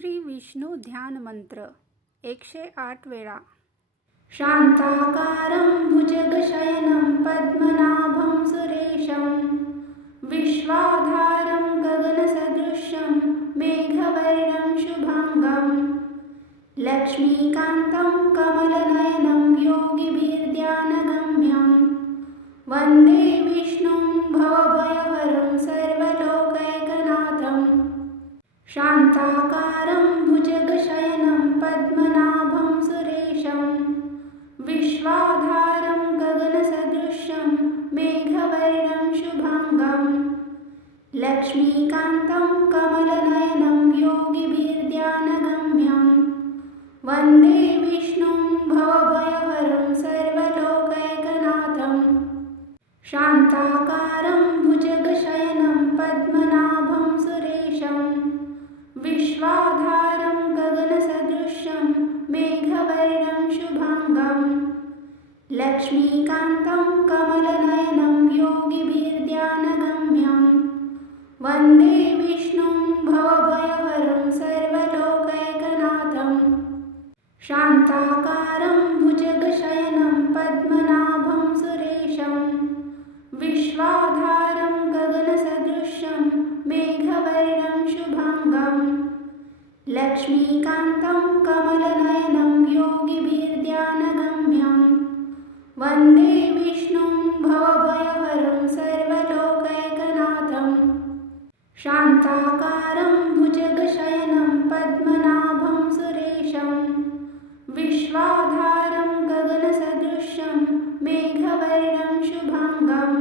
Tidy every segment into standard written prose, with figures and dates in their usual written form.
श्री विष्णू ध्यान मंत्र 108 वेळा. शांताकारं भुजगशयनं पद्मनाभं सुरेशं विश्वाधारं गगनसदृशं मेघवर्णं शुभांगं लक्ष्मीकान्तं कमलनयनं योगिभिर्ध्यानगम्यं वन्दे विष्णुं भवभयहरं सर्वलोकैकनाथं. शांताकारं भुजगशयनं पद्मनाभं सुरेशं विश्वाधारं गगनसदृशं मेघवर्णं शुभांगं लक्ष्मीकान्तं कमलनयनं योगिभिर्ध्यानगम्यं वन्दे विष्णुं भवभयहरं सर्वलोकैकनाथं. शांताकारं भुजगशयनं पद्मनाभं सुरेशं विश्वाधारं गगनसदृशं मेघवर्णं शुभांगं लक्ष्मीकान्तं कमलनयनं योगिभिर्ध्यानगम्यं वन्दे विष्णुं भवभयहरं सर्वलोकैकनाथं. शांताकारं भुजगशयनं पद्मनाभं सुरेशं विश्वाधारं गगनसदृशं मेघवर्णं शुभांगं लक्ष्मीकान्तं कमलनयनं योगिभिर्ध्यानगम्यं वन्दे विष्णुं भवभयहरं सर्वलोकैकनाथं. शांताकारं भुजगशयनं पद्मनाभं सुरेशं विश्वाधारं गगनसदृशं मेघवर्णं शुभांगं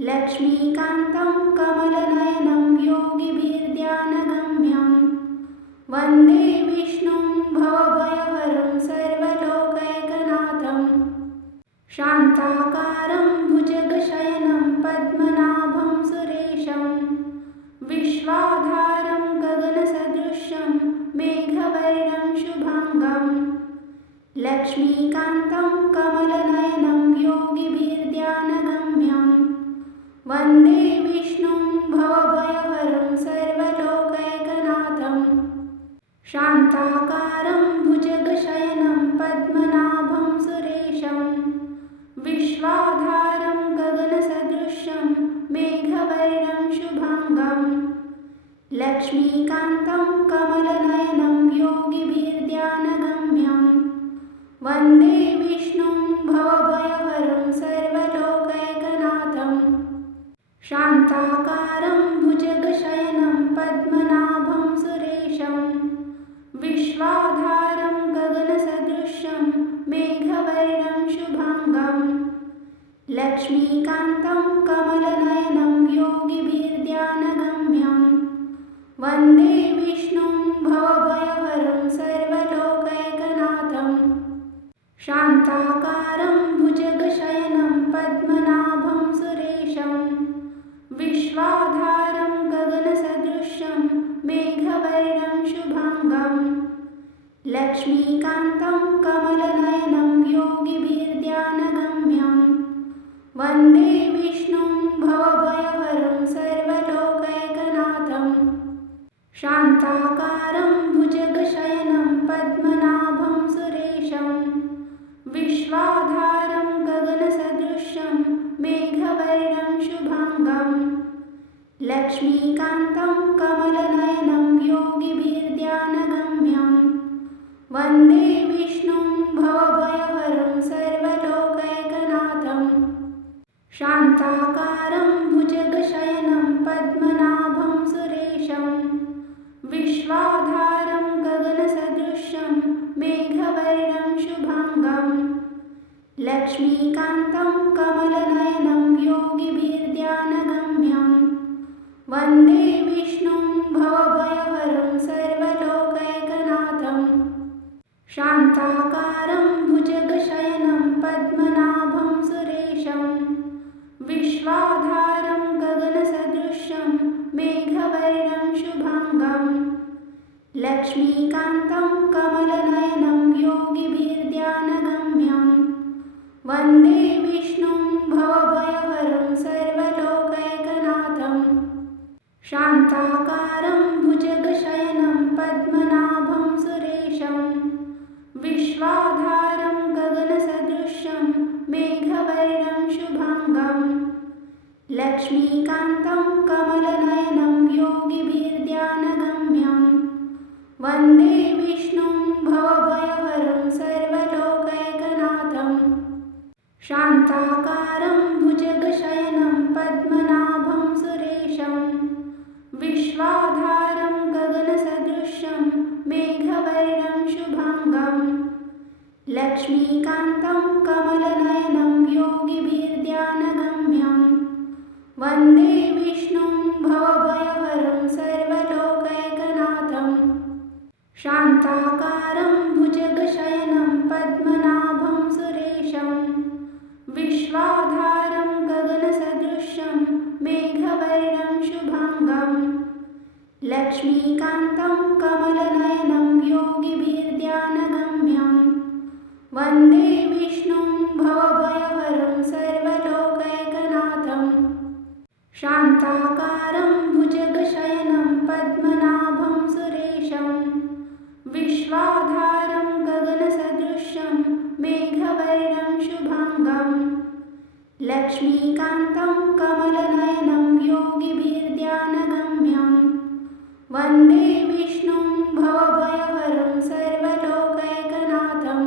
लक्ष्मीकान्तं कमलनयनं योगिभिर्ध्यानगम्यं वन्दे विष्णुं भवभयहरं सर्वलोकैकनाथं. शांताकारं भुजगशयनं पद्मनाभं सुरेशं विश्वाधारं गगनसदृशं मेघवर्णं शुभांगं लक्ष्मीकान्तं कमलनयनं योगिभिर्ध्यानगम्यं वन्दे विष्णुं भवभयहरं सर्वलोकैकनाथं. शांताकारं भुजगशयनं पद्मनाभं सुरेशं विश्वाधारं गगनसदृशं मेघवर्णं शुभांगं लक्ष्मीकान्तं कमलनयनं योगिभिर्ध्यानगम्यं वन्दे विष्णुं भवभयहरं सर्वलोकैकनाथं. शांताकारं भुजगशयनं पद्मनाभं सुरेशं विश्वाधारं गगनसदृशं मेघवर्णं शुभांगं लक्ष्मीकान्तं कमलनयनं योगिभिर्ध्यानगम्यं वन्दे विष्णुं भवभयहरं सर्वलोकैकनाथं. शांताकारं भुजगशयनं पद्मनाभं सुरेशं विश्वाधारं गगनसदृशं मेघवर्णं शुभांगं लक्ष्मीकान्तं कमलनयनं योगिभिर्ध्यानगम्यं वन्दे विष्णुं भवभयहरं सर्वलोकैकनाथं. शांताकारं भुजगशयनं पद्मनाभं सुरेशं विश्वाधारं गगनसदृशं मेघवर्णं शुभांगं लक्ष्मीकान्तं कमलनयनं योगिभिर्ध्यानगम्यं वन्दे विष्णुं भवभयहरं सर्वलोकैकनाथं. शांताकारं भुजगशयनं पद्मनाभं सुरेशं विश्वाधारं गगनसदृशं मेघवर्णं शुभांगं लक्ष्मीकान्तं कमलनयनं योगिभिर्ध्यानगम्यं वन्दे विष्णुं भवभयहरं सर्वलोकैकनाथं. शांताकारं भुजगशयनं पद्मनाभं सुरेशं विश्वाधारं गगनसदृशं मेघवर्णं शुभांगं लक्ष्मीकान्तं कमलनयनं योगिभिर्ध्यानगम्यं वन्दे विष्णुं भवभयहरं सर्वलोकैकनाथं. शांताकारं भुजगशयनं पद्म वन्दे विष्णुं भवभयहरं सर्वलोकैकनाथं शान्ताकारं भुजगशयनं पद्मनाभं सुरेशं विश्वाधारं गगनसदृशं मेघवर्णं शुभाङ्गं लक्ष्मीकान्तं कमलनयनं योगिभिर्ध्यानगम्यं वन्दे विष्णुं भवभयहरं सर्वलोकैकनाथं शान्ताकारं भुजगशयनं पद्मनाभं सुरेशं विश्वाधारं गगनसदृशं मेघवर्णं शुभाङ्गं लक्ष्मीकान्तं कमलनयनं योगिभिर्ध्यानगम्यं वन्दे विष्णुं भवभयहरं सर्वलोकैकनाथं शान्ताकारं भुजगशयनं पद्मनाभं सुरेशं विश्वाधारं गगनसदृशं मेघवर्णं शुभाङ्गं लक्ष्मीकान्तं कमलनयनं योगिभिर्ध्यानगम्यं वन्दे विष्णुं भवभयहरं सर्वलोकैकनाथं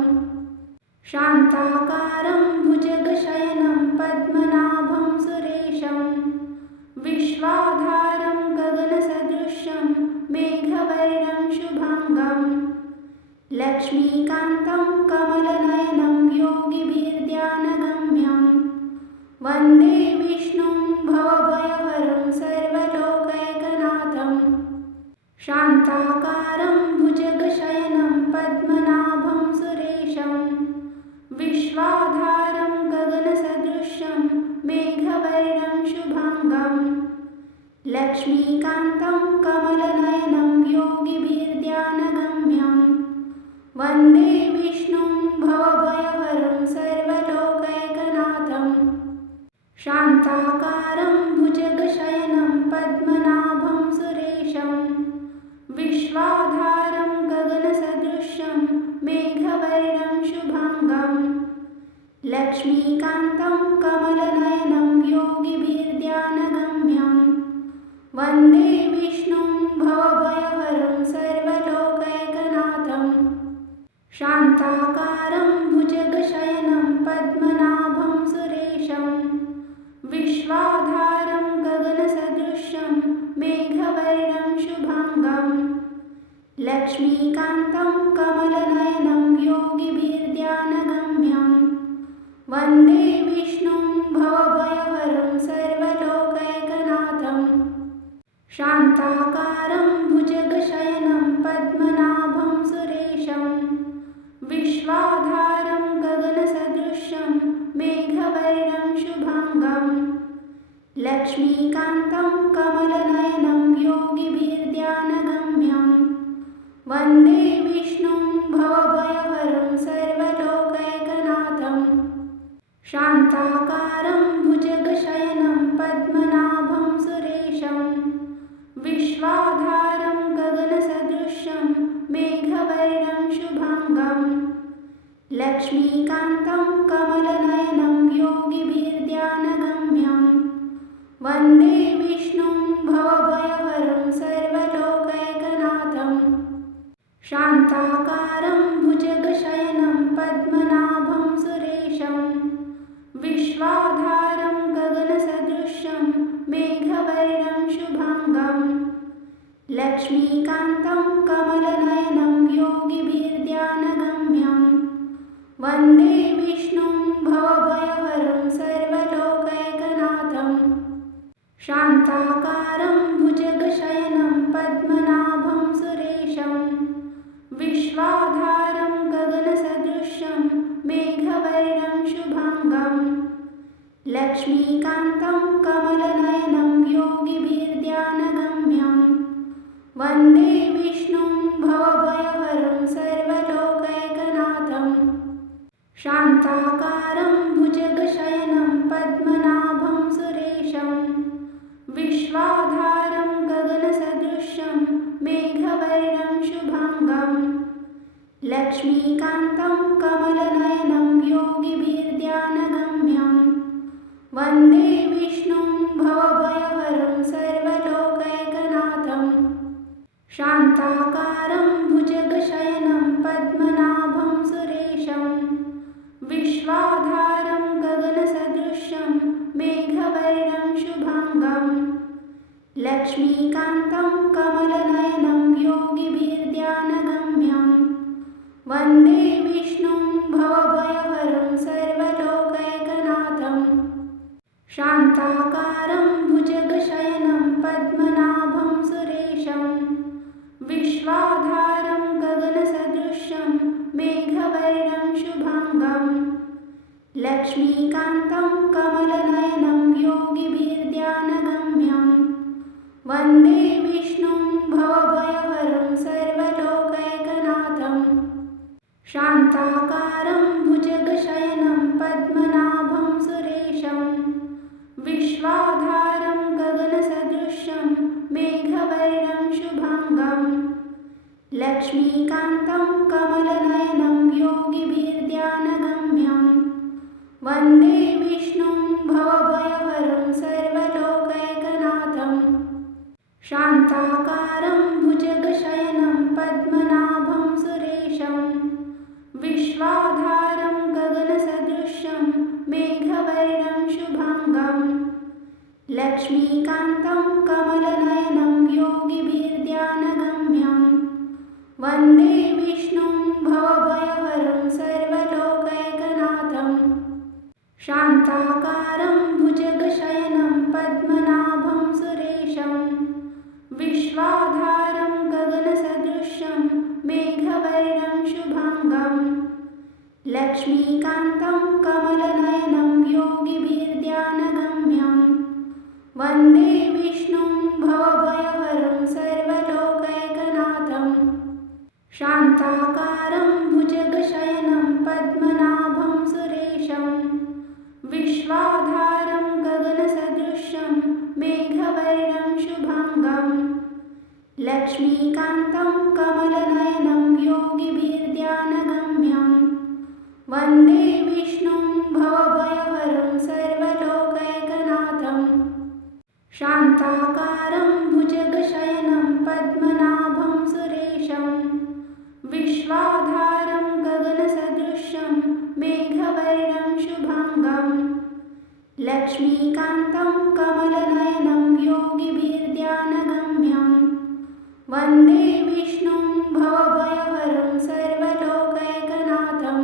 शान्ताकारं भुजगशयनं पद्मनाभं सुरेशं विश्वाधारं गगनसदृशं मेघवर्णं शुभाङ्गं लक्ष्मीकान्तं कमलनयनं योगिभिर्ध्यानगम्यं वन्दे विष्णुं भवभयहरं सर्वलोकैकनाथं शान्ताकारं भुजगशयनं पद्मनाभं सुरेशं विश्वाधारं गगनसदृशं मेघवर्णं शुभाङ्गं लक्ष्मीकान्तं कमलनयनं योगिभिर्ध्यानगम्यं वन्दे विष्णुं भवभयहरं सर्वलोकैकनाथं शान्ताकारं भुजगशयनं पद्मनाभं सुरेशं विश्वाधारं गगनसदृशं मेघवर्णं शुभाङ्गं लक्ष्मीकान्तं कमलनयनं योगिभिर्ध्यानगम्यं वन्दे विष्णुं भवभयहरं सर्वलोकैकनाथं शान्ताकारं भुजगशयनं पद्मनाभं सुरेशं विश्वाधारं गगनसदृशं मेघवर्णं शुभाङ्गं लक्ष्मीकान्तं कमलनयनं योगिभिर्ध्यानगम्यं वन्दे विष्णुं भवभयहरं सर्वलोकैकनाथं शान्ताकारं भुजगशयनं पद्मनाभं सुरेशं विश्वाधारं गगनसदृशं मेघवर्णं शुभाङ्गं लक्ष्मीकान्तं कमलनयनं योगिभिर्ध्यानगम्यं वन्दे विष्णुं भवभयहरं सर्वलोकैकनाथं शान्ताकारं भुजगशयनं पद्मनाभं सुरेशं विश्वाधारं गगनसदृशं मेघवर्णं शुभाङ्गं लक्ष्मीकान्तं कमलनयनं योगिभिर्ध्यानगम्यं वन्दे विष्णुं भवभयहरं सर्वलोकैकनाथं शान्ताकारं भुजगशयनं पद्मनाभं सुरेशं विश्वाधारं गगनसदृशं मेघवर्णं शुभाङ्गं लक्ष्मीकान्तं कमलनयनं योगिभिर्ध्यानगम्यं वन्दे विष्णुं भवभयहरं सर्वलोकैकनाथं शान्ताकारं भुजगशयनं पद्मनाभं सुरेशं विश्वाधारं गगनसदृशं मेघवर्णं शुभाङ्गं लक्ष्मीकान्तं कमलनयनं योगिभिर्ध्यानगम्यं वन्दे विष्णुं भवभयहरं सर्वलोकैकनाथं शान्ताकारं भुजगशयनं पद्मनाभं सुरेशं विश्वाधारं गगनसदृशं मेघवर्णं शुभाङ्गं लक्ष्मीकान्तं कमलनयनं योगिभिर्ध्यानगम्यं वन्दे विष्णुं भवभयहरं सर्वलोकैकनाथं शान्ताकारं भुजगशयनं पद्मनाभं सुरेशं विश्वाधारं गगनसदृशं मेघवर्णं शुभाङ्गं लक्ष्मीकान्तं कमलनयनं योगिभिर्ध्यानगम्यं वन्दे विष्णुं भवभयहरं सर्वलोकैकनाथं शान्ताकारं भुजगशयनं पद्मनाभं सुरेशं विश्वाधारं गगनसदृशं मेघवर्णं शुभाङ्गं लक्ष्मीकान्तं कमलनयनं योगिभिर्ध्यानगम्यं वन्दे विष्णुं भवभयहरं सर्वलोकैकनाथं शान्ताकारं भुजगशयनं पद्मनाभं सुरेशं विश्वाधारं गगनसदृशं मेघवर्णं शुभाङ्गं लक्ष्मीकान्तं कमलनयनं योगिभिर्ध्यानगम्यं वन्दे विष्णुं भवभयहरं सर्वलोकैकनाथं शान्ताकारं भुजगशयनं पद्मनाभं सुरेशं विश्वाधारं गगनसदृशं मेघवर्णं शुभाङ्गं लक्ष्मीकान्तं कमलनयनं योगिभिर्ध्यानगम्यं वन्दे विष्णुं भवभयहरं सर्वलोकैकनाथं शान्ताकारं भुजगशयनं पद्मनाभं सुरेशं विश्वाधारं गगनसदृशं मेघवर्णं शुभाङ्गं लक्ष्मीकान्तं कमलनयनं योगिभिर्ध्यानगम्यं वन्दे विष्णुं भवभयहरं सर्वलोकैकनाथं शान्ताकारं भुजगशयनं पद्मनाभं सुरेशं विश्वाधारं गगनसदृशं मेघवर्णं शुभाङ्गं लक्ष्मीकान्तं कमलनयनं योगिभिर्ध्यानगम्यं वन्दे विष्णुं भवभयहरं सर्वलोकैकनाथं शान्ताकारं भुजगशयनं पद्मनाभं सुरेशं विश्वाधारं गगनसदृशं मेघवर्णं शुभाङ्गं लक्ष्मीकान्तं कमलनयनं योगिभिर्ध्यानगम्यं वन्दे विष्णुं भवभयहरं सर्वलोकैकनाथं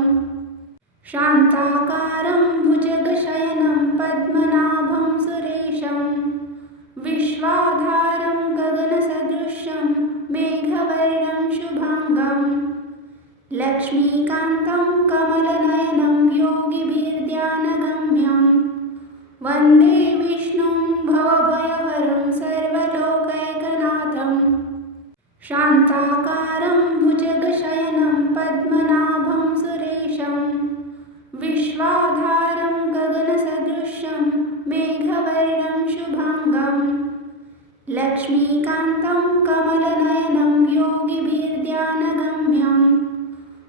शान्ताकारं भुजगशयनं पद्मनाभं सुरेशं विश्वाधारं गगनसदृशं मेघवर्णं शुभाङ्गं लक्ष्मीकान्तं कमलनयनं योगिभिर्ध्यानगम्यं वन्दे विष्णुं भवभयहरं सर्वलोकैकनाथं शान्ताकारं भुजगशयनं पद्मनाभं सुरेशं विश्वाधारं गगनसदृशं मेघवर्णं शुभाङ्गं लक्ष्मीकान्तं कमलनयनं योगिभिर्ध्यानगम्यं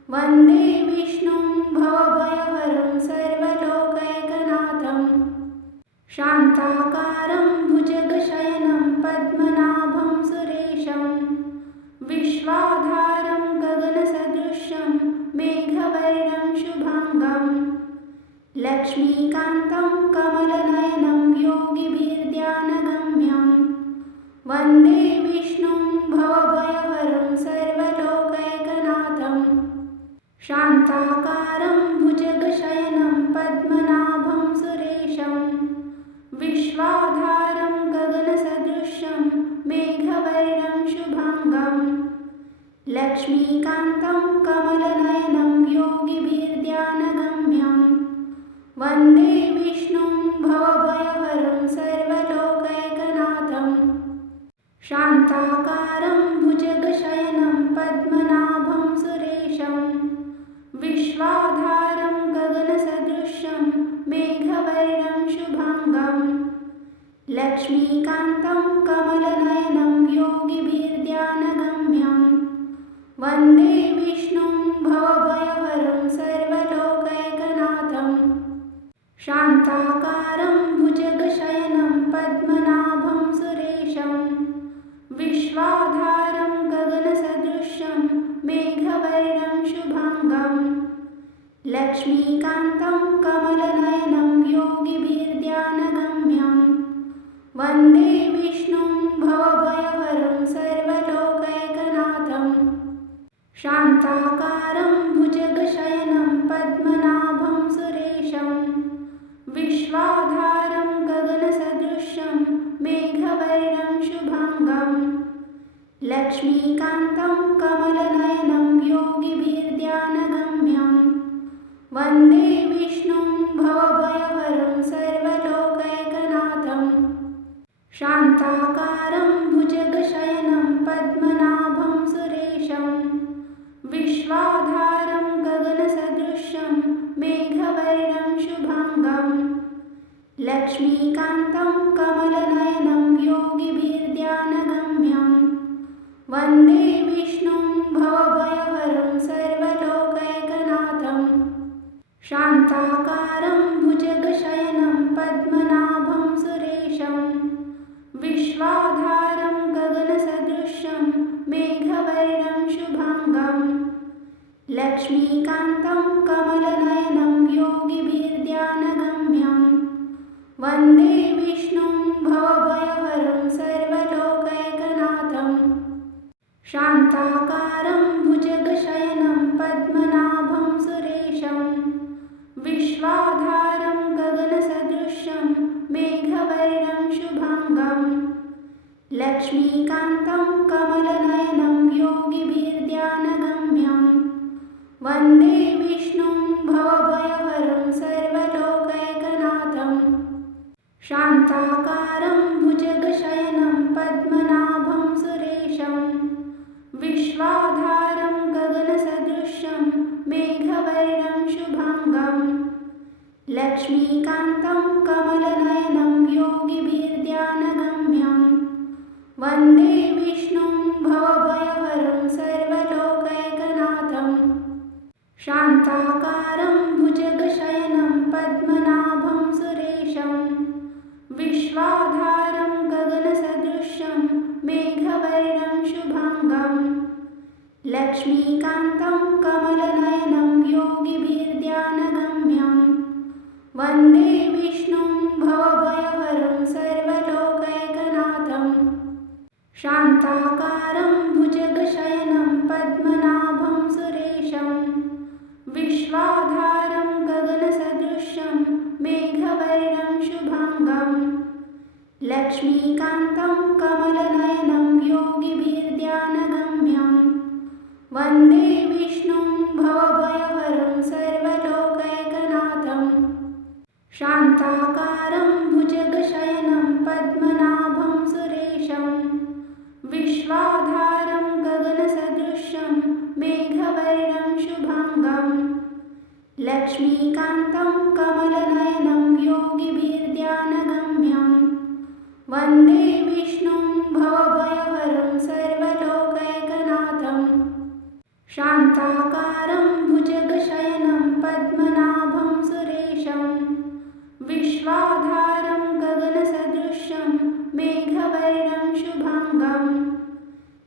वन्दे विष्णुं भवभयहरं सर्वलोकैकनाथं शान्ताकारं भुजगशयनं पद्मनाभं सुरेशं विश्वाधारं गगनसदृशं मेघवर्णं शुभाङ्गं लक्ष्मीकान्तं कमलनयनं योगिभिर्ध्यानगम्यं वन्दे विष्णुं भवभयहरं सर्वलोकैकनाथं शान्ताकारं भुजगशयनं पद्मनाभं सुरेशं विश्वाधारं गगनसदृशं मेघवर्णं शुभाङ्गं लक्ष्मीकान्तं कमलनयनं योगिभिर्ध्यानगम्यं वन्दे विष्णुं भवभयहरं सर्वलोकैकनाथं शान्ताकारं भुजगशयनं पद्मनाभं सुरेशं विश्वाधारं गगनसदृशं मेघवर्णं शुभाङ्गं लक्ष्मीकान्तं कमलनयनं योगिभिर्ध्यानगम्यं वन्दे विष्णुं भवभयहरं सर्वलोकैकनाथं शान्ताकारं भुजगशयनं पद्मनाभं सुरेशं विश्वाधारं लक्ष्मीकान्तं कमलनयनं योगिभिर्ध्यानगम्यं वन्दे विष्णुं भवभयहरं सर्वलोकैकनाथं शान्ताकारं भुजगशयनं पद्मनाभं सुरेशं विश्वाधारं गगनसदृशं मेघवर्णं शुभाङ्गं लक्ष्मीकान्तं कमलनयनं योगिभिर्ध्यानगम्यं वन्दे विष्णुं भवभयहरं सर्वलोकैकनाथं शान्ताकारं भुजगशयनं पद्मनाभं सुरेशं विश्वाधारं गगनसदृशं मेघवर्णं शुभाङ्गं लक्ष्मीकान्तं कमलनयनं योगिभिर्ध्यानगम्यं वन्दे विष्णुं भवभयहरं सर्वलोकैकनाथं शान्ताकारं भुजगशयनं पद्मनाभं सुरेशं विश्वाधारं गगनसदृशं मेघवर्णं शुभाङ्गं लक्ष्मीकान्तं कमलनयनं योगिभिर्ध्यानगम्यं वन्दे विष्णुं भवभयहरं सर्वलोकैकनाथं शान्ताकारं भुजगशयनं पद्मनाभं सुरेशं विश्वाधारं गगनसदृशं मेघवर्णं शुभाङ्गं लक्ष्मीकान्तं कमलनयनं योगिभिर्ध्यानगम्यं वन्दे विष्णुं भवभयहरं सर्वलोकैकनाथं शान्ताकारं भुजगशयनं पद्मनाभं सुरेशं विश्वाधारं गगनसदृशं मेघवर्णं शुभाङ्गं लक्ष्मीकान्तं कमलनयनं योगिभिर्ध्यानगम्यं वन्दे विष्णुं भवभयहरं सर्वलोकैकनाथं शान्ताकारं भुजगशयनं पद्मनाभं सुरेशं विश्वाधारं गगनसदृशं मेघवर्णं शुभाङ्गं लक्ष्मीकान्तं कमलनयनं योगिभिर्ध्यानगम्यं वन्दे विष्णुं भवभयहरं सर्वलोकैकनाथं शान्ताकारं भुजगशयनं पद्मनाभं सुरेशं विश्वाधारं गगनसदृशं मेघवर्णं शुभाङ्गं लक्ष्मीकान्तं कमलनयनं योगिभिर्ध्यानगम्यं वन्दे विष्णुं भवभयहरं सर्वलोकैकनाथं शान्ताकारं भुजगशयनं पद्मनाभं सुरेशं विश्वाधारं गगनसदृशं मेघवर्णं शुभाङ्गं लक्ष्मीकान्तं कमलनयनं योगिभिर्ध्यानगम्यं वन्दे विष्णुं भवभयहरं सर्वलोकैकनाथं शान्ताकारं भुजगशयनं पद्मनाभं सुरेशं विश्वाधारं गगनसदृशं मेघवर्णं शुभाङ्गं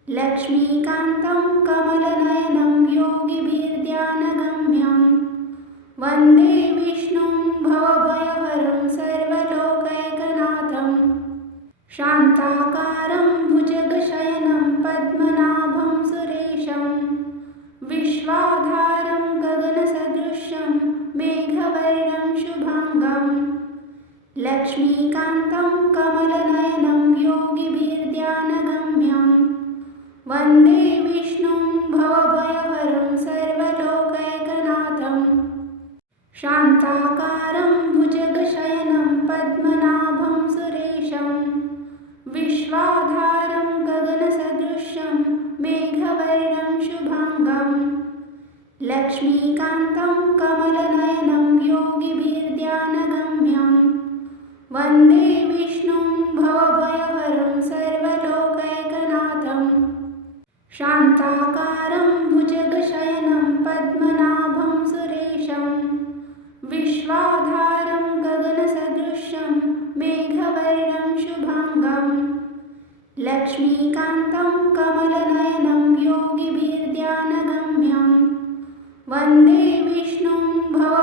लक्ष्मीकान्तं कमलनयनं योगिभिर्ध्यानगम्यं वन्दे विष्णुं भवभयहरं सर्वलोकैकनाथं शान्ताकारं भुजगशयनं पद्मनाभं सुरेशं विश्वाधारं गगनसदृशं मेघवर्णं शुभाङ्गं लक्ष्मीकान्तं कमलनयनं योगिभिर्ध्यानगम्यं वन्दे विष्णुं भवभयहरं सर्वलोकैकनाथं शान्ताकारं भुजगशयनं पद्मनाभं सुरेशं विश्वाधारं गगनसदृशं मेघवर्णं शुभाङ्गं लक्ष्मीकान्तं कमलनयनं योगिभिर्ध्यानगम्यं वन्दे विष्णुं भवभयहरं सर्वलोकैकनाथं शान्ताकारं भुजगशयनं पद्मनाभं सुरेशं विश्वाधारं गगनसदृशं मेघवर्णं शुभाङ्गं लक्ष्मीकान्तं कमलनयनं योगिभिर्ध्यानगम्यं वन्दे विष्णुं भव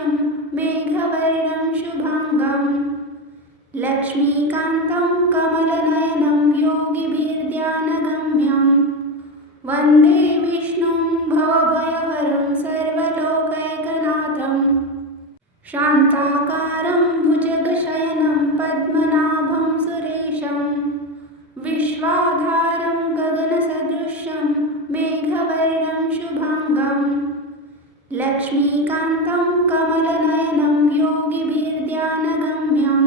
सदृशं मेघवर्णं शुभाङ्गं लक्ष्मीकान्तं कमलनयनं योगिभिर्ध्यानगम्यं वन्दे विष्णुं भवभयहरं सर्वलोकैकनाथं शान्ताकारं भुजगशयनं पद्मनाभं सुरेशं विश्वाधारं गगनसदृशं मेघवर्णं शुभाङ्गं लक्ष्मीकान्तं कमलनयनं योगिभिर्ध्यानगम्यं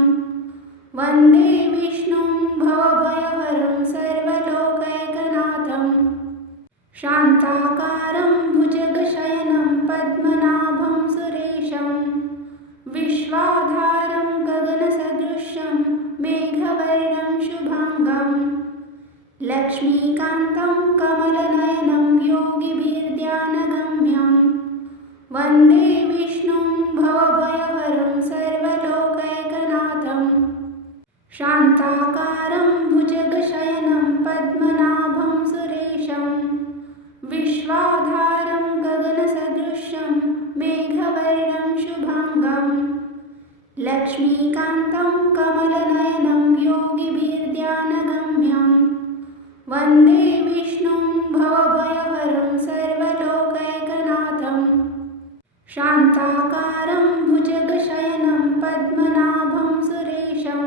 वन्दे विष्णुं भवभयहरं सर्वलोकैकनाथं शान्ताकारं भुजगशयनं पद्मनाभं सुरेशं विश्वाधारं गगनसदृशं मेघवर्णं शुभाङ्गं लक्ष्मीकान्तं कमलनयनं योगिभिर्ध्यानगम्यं वन्दे विष्णुं भवभयहरं सर्वलोकैकनाथं शान्ताकारं भुजगशयनं पद्मनाभं सुरेशं विश्वाधारं गगनसदृशं मेघवर्णं शुभाङ्गं लक्ष्मीकान्तं कमलनयनं योगिभिर्ध्यानगम्यं वन्दे विष्णुं भवभयहरं सर्वलोकैकनाथं शान्ताकारं भुजगशयनं पद्मनाभं सुरेशं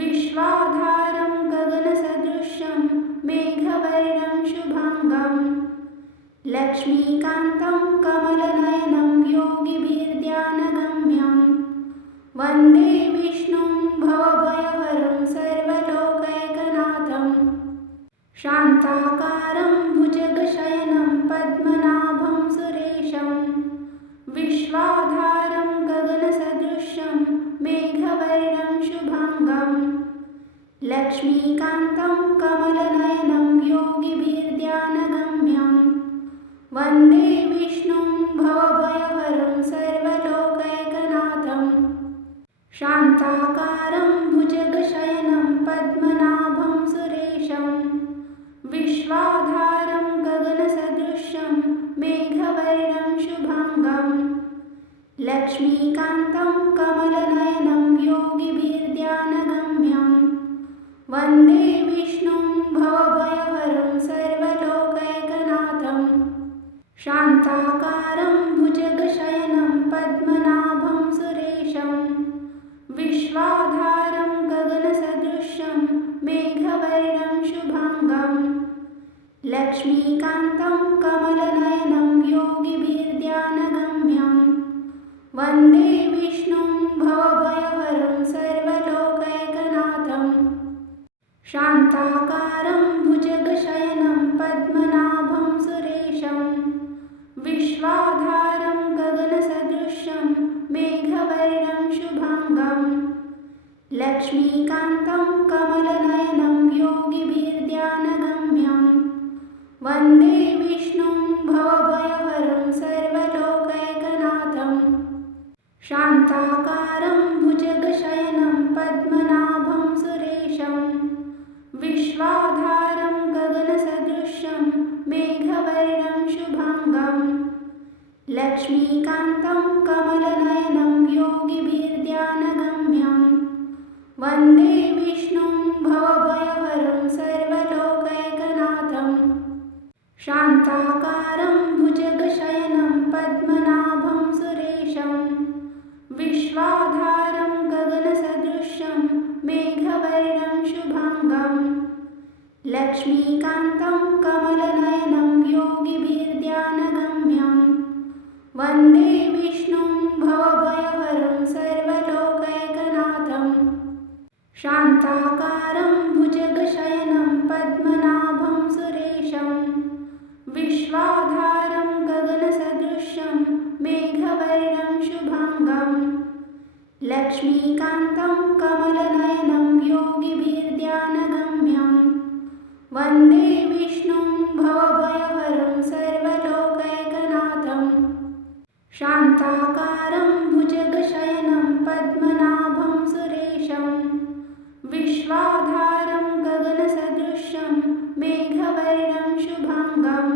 विश्वाधारं गगनसदृशं मेघवर्णं शुभाङ्गं लक्ष्मीकान्तं कमलनयनं योगिभिर्ध्यानगम्यं वन्दे विष्णुं भवभयहरं सर्वलोकैकनाथं शान्ताकारं भुजगशयनं पद्मनाभं सुरेशं विश्वाधारं गगनसदृशं मेघवर्णं शुभाङ्गं लक्ष्मीकान्तं कमलनयनं योगिभिर्ध्यानगम्यं वन्दे विष्णुं भवभयहरं सर्वलोकैकनाथं शान्ताकारं भुजगशयनं पद्मनाभं सुरेशं विश्वाधारं गगनसदृशं मेघवर्णं शुभाङ्गं लक्ष्मीकान्तं कमलनयनं योगिभिर्ध्यानगम्यं वन्दे विष्णुं भवभयहरं सर्वलोकैकनाथं शान्ताकारं भुजगशयनं पद्मनाभं सुरेशं विश्वाधारं गगनसदृशं मेघवर्णं शुभाङ्गं लक्ष्मीकान्तं कमलनयनं योगिभिर्ध्यानगम्यं वन्दे विष्णुं भवभयहरं सर्वलोकैकनाथं शान्ताकारं भुजगशयनं पद्मनाभं सुरेशं विश्वाधारं गगनसदृशं मेघवर्णं शुभाङ्गं लक्ष्मीकान्तं कमलनयनं योगिभिर्ध्यानगम्यं वन्दे विष्णुं भवभयहरं सर्वलोकैकनाथं शान्ताकारं भुजगशयनं पद्मनाभं सुरेशं विश्वाधारं गगनसदृशं मेघवर्णं शुभाङ्गं लक्ष्मीकान्तं कमलनयनं योगिभिर्ध्यानगम्यं वन्दे विष्णुं भवभयहरं सर्वलोकैकनाथं शान्ताकारं भुजगशयनं पद्मनाभं सुरेशं विश्वाधारं गगनसदृशं मेघवर्णं शुभाङ्गं लक्ष्मीकान्तं कमलनयनं योगिभिर्ध्यानगम्यं वन्दे विष्णुं भवभयहरं सर्वलोकैकनाथं शान्ताकारं भुजगशयनं पद्मनाभं सुरेशं विश्वाधारं गगनसदृशं मेघवर्णं शुभाङ्गं लक्ष्मीकान्तं कमलनयनं योगिभिर्ध्यानगम्यं वन्दे विष्णुं भवभयहरं सर्वलोकैकनाथं शान्ताकारं भुजगशयनं पद्मनाभं सुरेशं विश्वाधारं गगनसदृशं मेघवर्णं शुभाङ्गं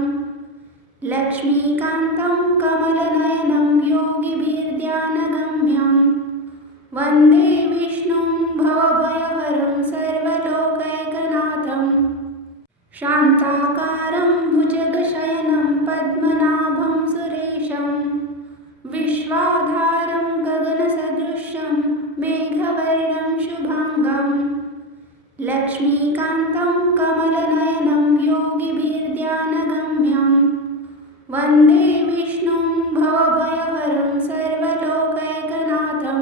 लक्ष्मीकान्तं कमलनयनं योगिभिर्ध्यानगम्यं मेघवर्णं शुभाङ्गं लक्ष्मीकान्तं कमलनयनं योगिभिर्ध्यानगम्यं वन्दे विष्णुं भवभयहरं सर्वलोकैकनाथं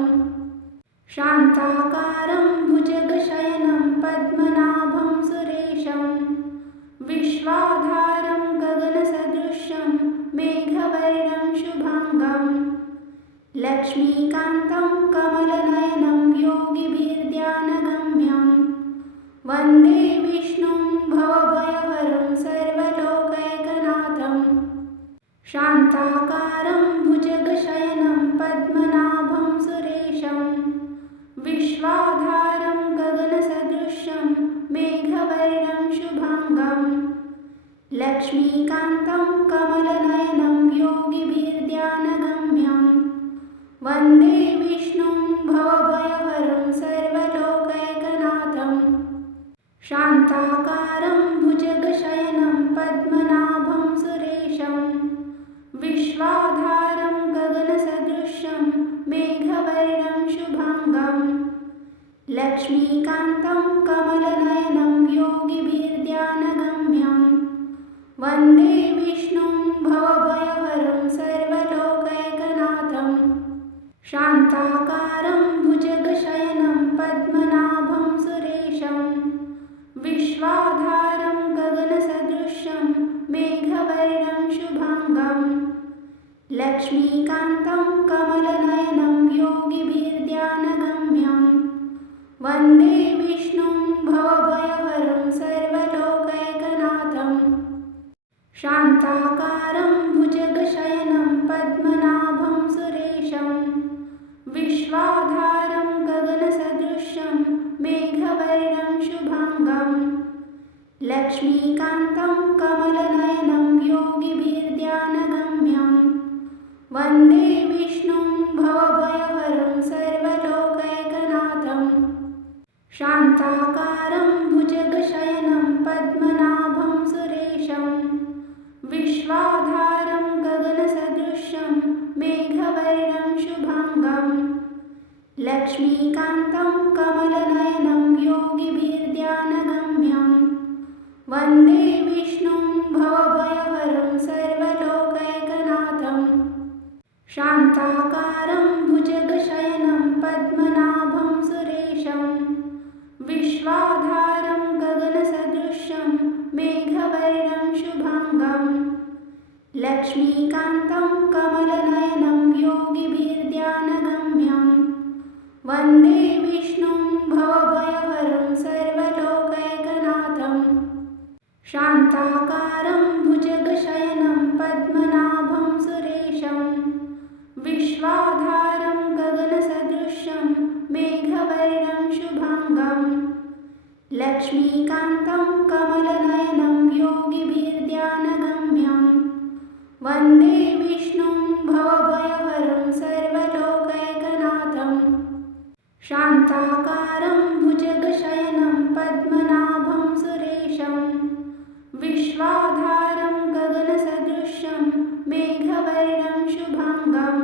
शान्ताकारं भुजगशयनं पद्मनाभं सुरेशं विश्वाधारं गगनसदृशं मेघवर्णं शुभाङ्गं लक्ष्मीकान्तं कमलनयनं योगिभिर्ध्यानगम्यं वन्दे विष्णुं भवभयहरं सर्वलोकैकनाथं शान्ताकारं भुजगशयनं पद्मनाभं सुरेशं विश्वाधारं गगनसदृशं मेघवर्णं शुभाङ्गं लक्ष्मीकान्तं कमलनयनं योगिभिर्ध्यानगम्यं वन्दे विष्णुं भवभयहरं सर्वलोकैकनाथं शान्ताकारं भुजगशयनं पद्मनाभं सुरेशं विश्वाधारं गगनसदृशं मेघवर्णं शुभाङ्गं लक्ष्मीकान्तं कमलनयनं योगिभिर्ध्यानगम्यं वन्दे विष्णुं भवभयहरं सर्वलोकैकनाथं शान्ताकारं भुजगशयनं पद्मनाभं सुरेशं विश्वाधारं गगनसदृशं मेघवर्णं शुभाङ्गं लक्ष्मीकान्तं कमलनयनं योगिभिर्ध्यानगम्यं वन्दे विष्णुं भवभयहरं सर्वलोकैकनाथं शान्ताकारं भुजगशयनं पद्मनाभं सुरेशं विश्वाधारं गगनसदृशं मेघवर्णं शुभाङ्गं लक्ष्मीकान्तं कमलनयनं योगिभिर्ध्यानगम्यं वन्दे विष्णुं भवभयहरं सर्वलोकैकनाथं शान्ताकारं भुजगशयनं पद्मनाभं सुरेशं विश्वाधारं गगनसदृशं मेघवर्णं शुभाङ्गं लक्ष्मीकान्तं कमलनयनं योगिभिर्ध्यानगम्यं वन्दे विष्णुं भवभयहरं सर्वलोकैकनाथं शान्ताकारं भुजगशयनं पद्मनाभं सुरेशं विश्वाधारं गगनसदृशं मेघवर्णं शुभाङ्गं लक्ष्मीकान्तं कमलनयनं योगिभिर्ध्यानगम्यं वन्दे विष्णुं भवभयहरं सर्वलोकैकनाथं शान्ताकारं भुजगशयनं पद्मनाभं सुरेशं विश्वाधारं गगनसदृशं मेघवर्णं शुभाङ्गं लक्ष्मीकान्तं कमलनयनं योगिभिर्ध्यानगम्यं वन्दे विष्णुं भवभयहरं सर्वलोकैकनाथं शान्ताकारं भुजगशयनं पद्मनाभं सुरेशं विश्वाधारं गगनसदृशं मेघवर्णं शुभाङ्गं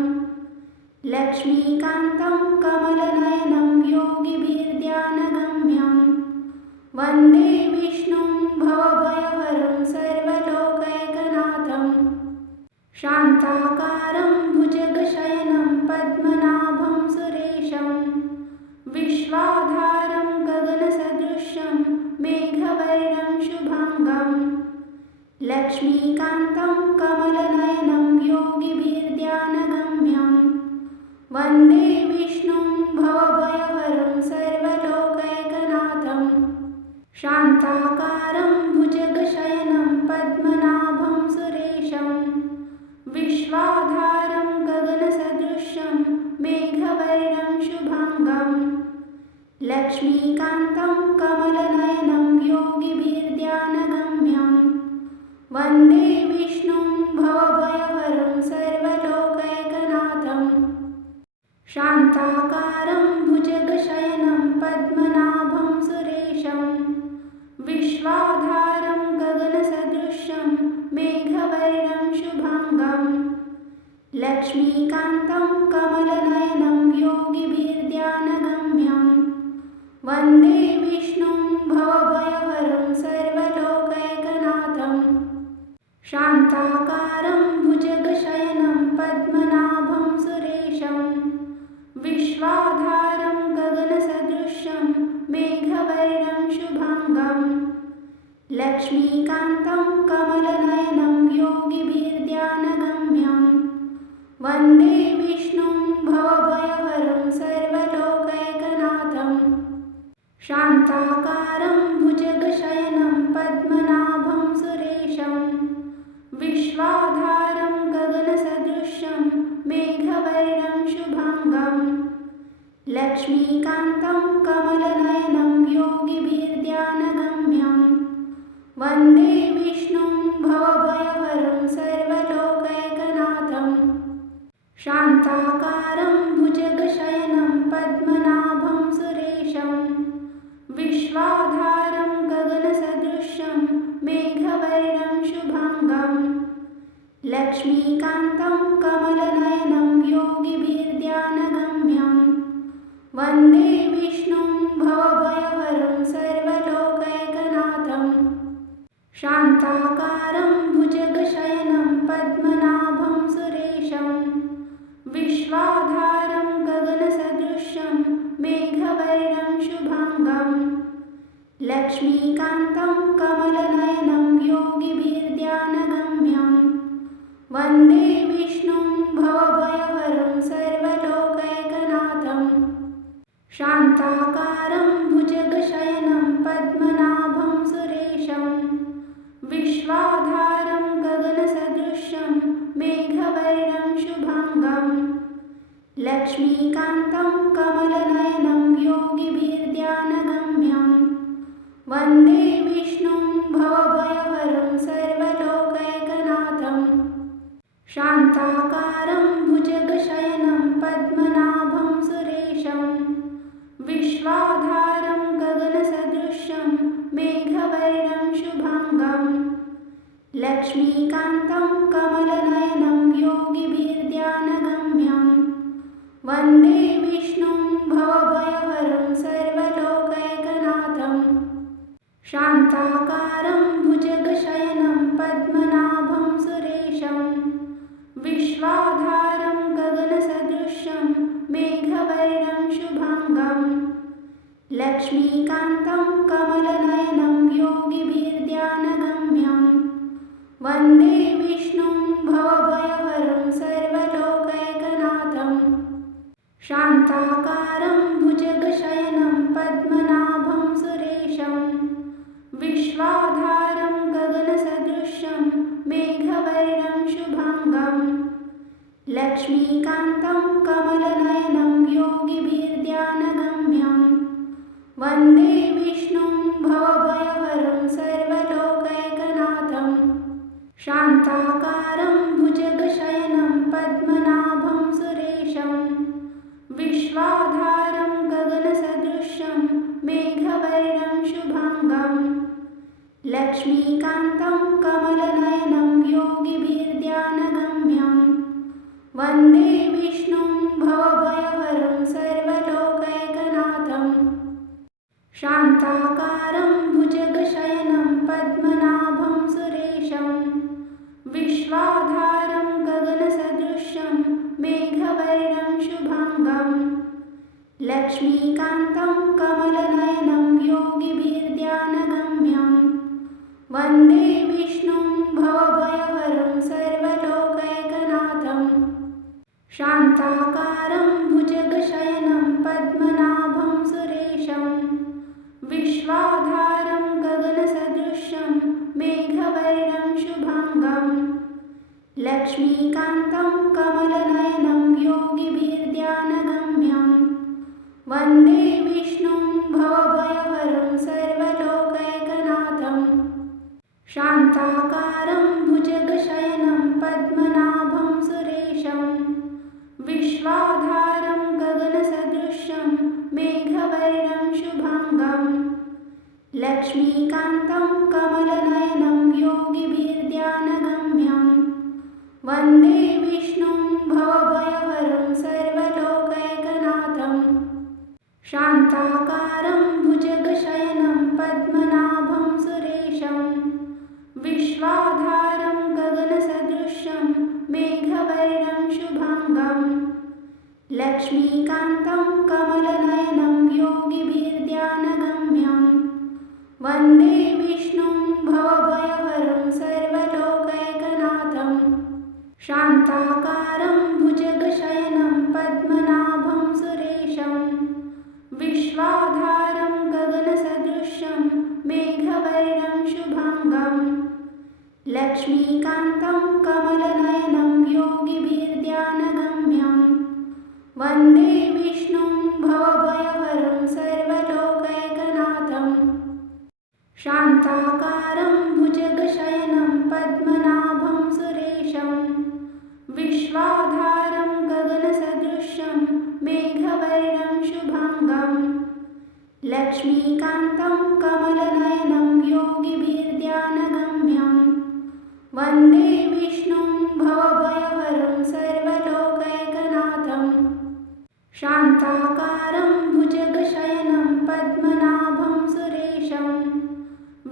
लक्ष्मीकान्तं कमलनयनं योगिभिर्ध्यानगम्यं वन्दे विष्णुं भवभयहरं सर्वलोकैकनाथं शान्ताकारं भुजगशयनं पद्मनाभं सुरेशं विश्वाधारं गगनसदृशं मेघवर्णं शुभाङ्गं लक्ष्मीकान्तं कमलनयनं योगिभिर्ध्यानगम्यं वन्दे विष्णुं भवभयहरं सर्वलोकैकनाथं शान्ताकारं भुजगशयनं पद्मनाभं सुरेशं विश्वाधारं गगनसदृशं मेघवर्णं शुभाङ्गं लक्ष्मीकान्तं कमलनयनं योगिभिर्ध्यानगम्यं वन्दे विष्णुं भवभयहरं सर्वलोकैकनाथं शान्ताकारं भुजगशयनं पद्मनाभं सुरेशं विश्वाधारं गगनसदृशं मेघवर्णं शुभाङ्गं लक्ष्मीकान्तं कमलनयनं योगिभिर्ध्यानगम्यं वन्दे विष्णुं भवभयहरं सर्वलोकैकनाथं शान्ताकारं भुजगशयनं पद्मनाभं सुरेशं विश्वाधारं गगनसदृशं मेघवर्णं शुभाङ्गं लक्ष्मीकान्तं कमलनयनं योगिभिर्ध्यानगम्यं वन्दे विष्णुं भवभयहरं सर्वलोकैकनाथं शान्ताकारं भुजगशयनं पद्मनाभं सुरेशं विश्वाधारं गगनसदृशं मेघवर्णं शुभाङ्गं लक्ष्मीकान्तं कमलनयनं योगिभिर्ध्यानगम्यं वन्दे विष्णुं भवभयहरं सर्वलोकैकनाथं शान्ताकारं भुजगशयनं पद्मनाभं सुरेशं विश्वाधारं गगनसदृशं मेघवर्णं शुभाङ्गं लक्ष्मीकान्तं कमलनयनं योगिभिर्ध्यानगम्यं वन्दे विष्णुं भवभयहरं सर्वलोकैकनाथं शान्ताकारं भुजगशयनं पद्मनाभं सुरेशं विश्वाधारं गगनसदृशं मेघवर्णं शुभाङ्गं लक्ष्मीकान्तं कमलनयनं योगिभिर्ध्यानगम्यं वन्दे विष्णुं भवभयहरं सर्वलोकैकनाथं शान्ताकारं भुजगशयनं पद्मनाभं सुरेशं विश्वाधारं गगनसदृशं मेघवर्णं शुभाङ्गं लक्ष्मीकान्तं कमलनयनं योगिभिर्ध्यानगम्यं वन्दे विष्णुं भवभयहरं सर्वलोकैकनाथं शान्ताकारं भुजगशयनं पद्मनाभं सुरेशं विश्वाधारं गगनसदृशं मेघवर्णं शुभाङ्गं लक्ष्मीकान्तं कमलनयनं योगिभिर्ध्यानगम्यं वन्दे विष्णुं भवभयहरं सर्वलोकैकनाथं शान्ताकारं भुजगशयनं पद्मनाभं सुरेशं विश्वाधारं गगनसदृशं मेघवर्णं शुभाङ्गं लक्ष्मीकान्तं कमलनयनं योगिभिर्ध्यानगम्यं वन्दे विष्णुं भवभयहरं सर्वलोकैकनाथं शान्ताकारं भुजगशयनं पद्मनाभं सुरेशं विश्वाधारं गगनसदृशं मेघवर्णं शुभाङ्गं लक्ष्मीकान्तं कमलनयनं योगिभिर्ध्यानगम्यं वन्दे विष्णुं भवभयहरं सर्वलोकैकनाथं शान्ताकारं भुजगशयनं पद्मनाभं सुरेशं विश्वाधारं गगनसदृशं मेघवर्णं शुभाङ्गं लक्ष्मीकान्तं कमलनयनं योगिभिर्ध्यानगम्यं वन्दे विष्णुं भवभयहरं सर्वलोकैकनाथं शान्ताकारं भुजगशयनं पद्मनाभं सुरेशं विश्वाधारं गगनसदृशं मेघवर्णं शुभाङ्गं लक्ष्मीकान्तं कमलनयनं योगिभिर्ध्यानगम्यं वन्दे विष्णुं भवभयहरं सर्वलोकैकनाथं शान्ताकारं भुजगशयनं पद्मनाभं सुरेशं विश्वाधारं गगनसदृशं मेघवर्णं शुभाङ्गं लक्ष्मीकान्तं कमलनयनं योगिभिर्ध्यानगम्यं वन्दे विष्णुं भवभयहरं सर्वलोकैकनाथं शान्ताकारं भुजगशयनं पद्मनाभं सुरेशं विश्वाधारं गगनसदृशं मेघवर्णं शुभाङ्गं लक्ष्मीकान्तं कमलनयनं योगिभिर्ध्यानगम्यं वन्दे विष्णुं भवभयहरं सर्वलोकैकनाथं शान्ताकारं भुजगशयनं पद्मनाभं सुरेशं विश्वाधारं गगनसदृशं मेघवर्णं शुभाङ्गं लक्ष्मीकान्तं कमलनयनं योगिभिर्ध्यानगम्यं वन्दे विष्णुं भवभयहरं सर्वलोकैकनाथं शान्ताकारं भुजगशयनं पद्मनाभं सुरेशं विश्वाधारं गगनसदृशं मेघवर्णं शुभाङ्गं लक्ष्मीकान्तं कमलनयनं योगिभिर्ध्यानगम्यं वन्दे विष्णुं भवभयहरं सर्वलोकैकनाथं शान्ताकारं भुजगशयनं पद्मनाभं सुरेशं विश्वाधारं गगनसदृशं मेघवर्णं शुभाङ्गं लक्ष्मीकान्तं कमलनयनं योगिभिर्ध्यानगम्यं वन्दे विष्णुं भवभयहरं सर्वलोकैकनाथं शान्ताकारं भुजगशयनं पद्मनाभं सुरेशं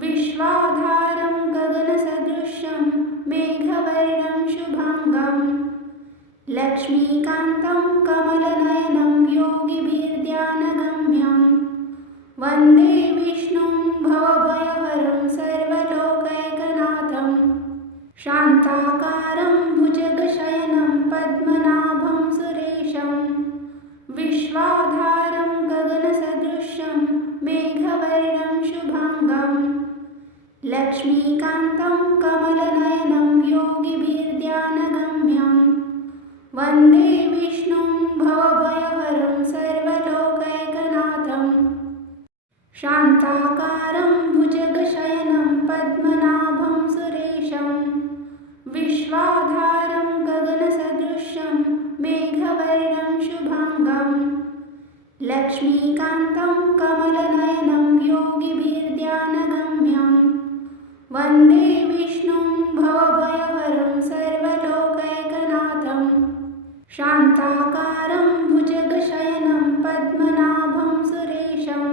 विश्वाधारं गगनसदृशं मेघवर्णं शुभाङ्गं लक्ष्मीकान्तं कमलनयनं योगिभिर्ध्यानगम्यं वन्दे विष्णुं भवभयहरं सर्वलोकैकनाथं शान्ताकारं भुजगशयनं पद्मनाभं सुरेशं विश्वाधारं गगनसदृशं मेघवर्णं शुभाङ्गं लक्ष्मीकान्तं कमलनयनं योगिभिर्ध्यानगम्यं वन्दे विष्णुं भवभयहरं सर्वलोकैकनाथं शान्ताकारं भुजगशयनं पद्मनाभं सुरेशं विश्वाधारं गगनसदृशं मेघवर्णं शुभाङ्गं लक्ष्मीकान्तं कमलनयनं योगिभिर्ध्यानगम्यं वन्दे विष्णुं भवभयहरं सर्वलोकैकनाथं शान्ताकारं भुजगशयनं पद्मनाभं सुरेशं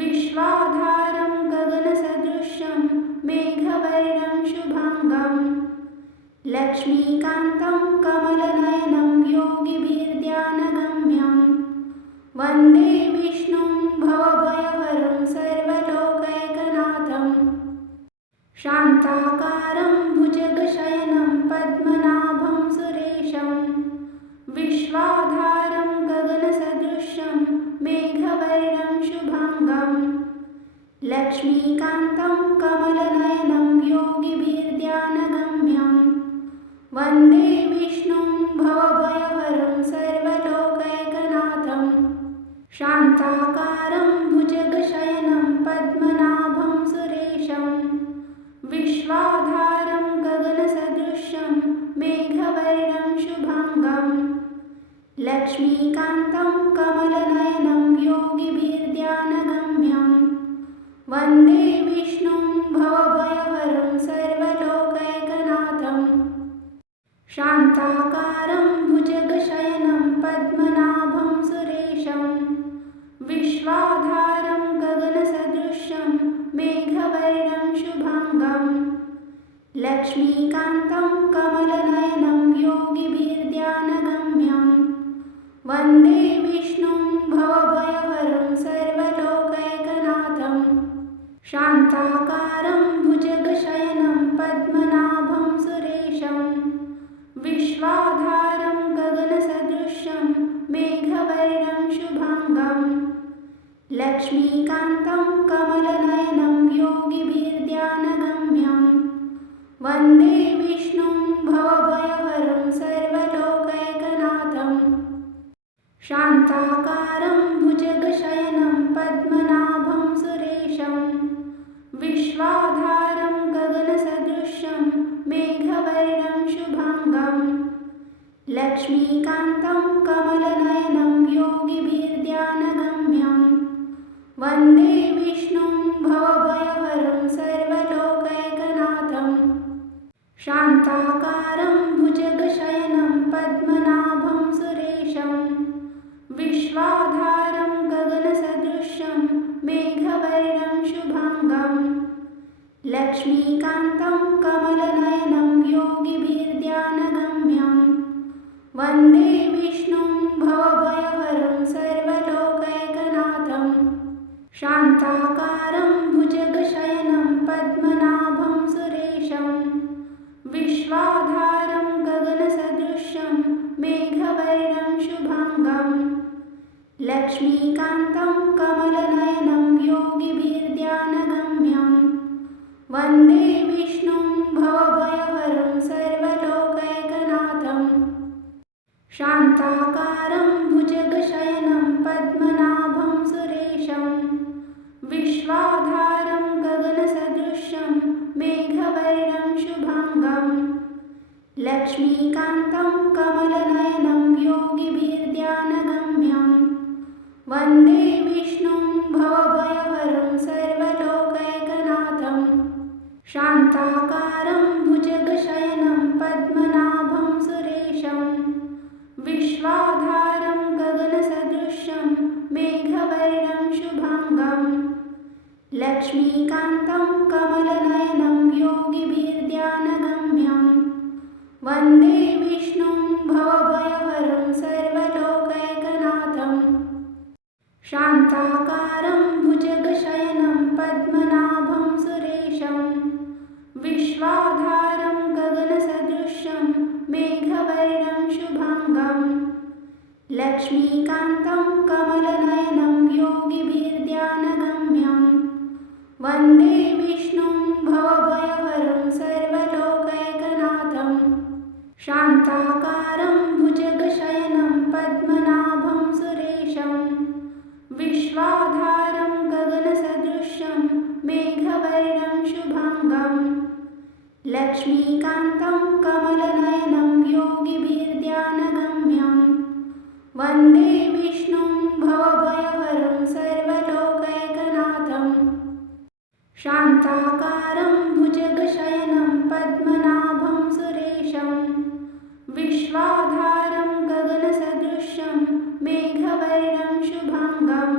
विश्वाधारं गगनसदृशं मेघवर्णं शुभाङ्गं लक्ष्मीकान्तं कमलनयनं योगिभिर्ध्यानगम्यं वन्दे विष्णुं भवभयहरं सर्वलोकैकनाथं शान्ताकारं भुजगशयनं पद्मनाभं सुरेशं विश्वाधारं गगनसदृशं मेघवर्णं शुभाङ्गं लक्ष्मीकान्तं कमलनयनं योगिभिर्ध्यानगम्यं वन्दे विष्णुं भवभयहरं सर्वलोकैकनाथं शान्ताकारं भुजगशयनं पद्मनाभं सुरेशं विश्वाधारं गगनसदृशं मेघवर्णं शुभाङ्गं लक्ष्मीकान्तं कमलनयनं योगिभिर्ध्यानगम्यं वन्दे विष्णुं भवभयहरं सर्वलोकैकनाथं शान्ताकारं भुजगशयनं पद्मनाभं सुरेशं विश्वाधारं गगनसदृशं मेघवर्णं शुभाङ्गं लक्ष्मीकान्तं कमलनयनं योगिभिर्ध्यानगम्यं वन्दे विष्णुं भवभयहरं सर्वलोकैकनाथं शान्ताकारं भुजगशयनं पद्मनाभं सुरेशं विश्वाधारं गगनसदृशं मेघवर्णं शुभाङ्गं लक्ष्मीकान्तं कमलनयनं योगिभिर्ध्यानगम्यं वन्दे विष्णुं भवभयहरं सर्वलोकैकनाथं शान्ताकारं भुजगशयनं पद्मनाभं सुरेशं विश्वाधारं गगनसदृशं मेघवर्णं शुभाङ्गं लक्ष्मीकान्तं कमलनयनं योगिभिर्ध्यानगम्यं वन्दे विष्णुं भवभयहरं सर्वलोकैकनाथं शान्ताकारं भुजगशयनं पद्मनाभं सुरेशं विश्वाधारं गगनसदृशं मेघवर्णं शुभाङ्गं लक्ष्मीकान्तं कमलनयनं योगिभिर्ध्यानगम्यं वन्दे विष्णुं भवभयहरं सर्वलोकैकनाथं शान्ताकारं भुजगशयनं पद्मनाभं सुरेशं विश्वाधारं गगनसदृशं मेघवर्णं शुभाङ्गं लक्ष्मीकान्तं कमलनयनं योगिभिर्ध्यानगम्यं वन्दे विष्णुं भवभयहरं सर्वलोकैकनाथं शान्ताकारं भुजगशयनं पद्मनाभं सुरेशं विश्वाधारं गगनसदृशं मेघवर्णं शुभाङ्गं लक्ष्मीकान्तं कमलनयनं योगिभिर्ध्यानगम्यं वन्दे विष्णुं भवभयहरं सर्वलोकैकनाथं शान्ताकारं भुजगशयनं पद्मनाभं सुरेशं विश्वाधारं गगनसदृशं मेघवर्णं शुभाङ्गं लक्ष्मीकान्तं कमलनयनं योगिभिर्ध्यानगम्यं वन्दे विष्णुं भवभयहरं सर्वलोकैकनाथं शान्ताकारं भुजगशयनं पद्मनाभं सुरेशं विश्वाधारं गगनसदृशं मेघवर्णं शुभाङ्गं लक्ष्मीकान्तं कमलनयनं योगिभिर्ध्यानगम्यं वन्दे विष्णुं भवभयहरं सर्वलोकैकनाथं शान्ताकारं भुजगशयनं पद्मनाभं सुरेशं विश्वाधारं गगनसदृशं मेघवर्णं शुभाङ्गं लक्ष्मीकान्तं कमलनयनं योगिभिर्ध्यानगम्यं वन्दे विष्णुं भवभयहरं सर्वलोकैकनाथं शान्ताकारं भुजगशयनं पद्मनाभं सुरेशं विश्वाधारं गगनसदृशं मेघवर्णं शुभाङ्गं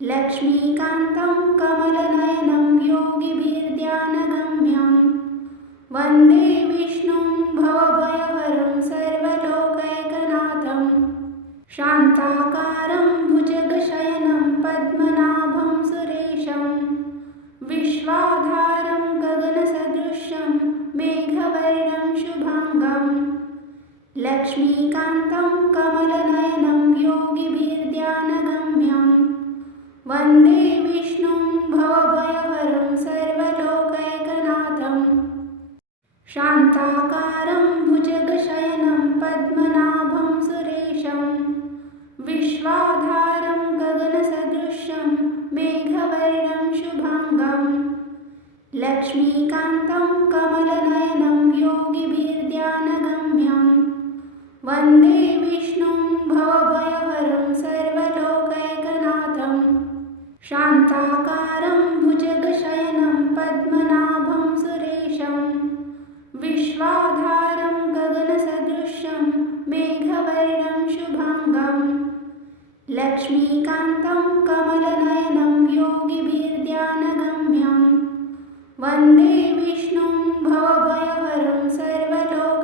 लक्ष्मीकान्तं कमलनयनं योगिभिर्ध्यानगम्यं वन्दे विष्णुं भवभयहरं सर्वलोकैकनाथं शान्ताकारं भुजगशयनं पद्मनाभं सुरेशं विश्वाधारं गगनसदृशं मेघवर्णं शुभाङ्गं लक्ष्मीकान्तं कमलनयनं योगिभिर्ध्यानगम्यं वन्दे विष्णुं भवभयहरं सर्वलोकैकनाथं शान्ताकारं भुजगशयनं पद्मनाभं सुरेशं विश्वाधारं गगनसदृशं मेघवर्णं शुभाङ्गं लक्ष्मीकान्तं कमलनयनं योगिभिर्ध्यानगम्यं वन्दे विष्णुं भवभयहरं सर्वलोकैकनाथं शान्ताकारं भुजगशयनं पद्मनाभं सुरेशं विश्वाधारं गगनसदृशं मेघवर्णं शुभाङ्गं लक्ष्मीकान्तं कमलनयनं योगिभिर्ध्यानगम्यं वन्दे विष्णुं भवभयहरं सर्वलोकैकनाथं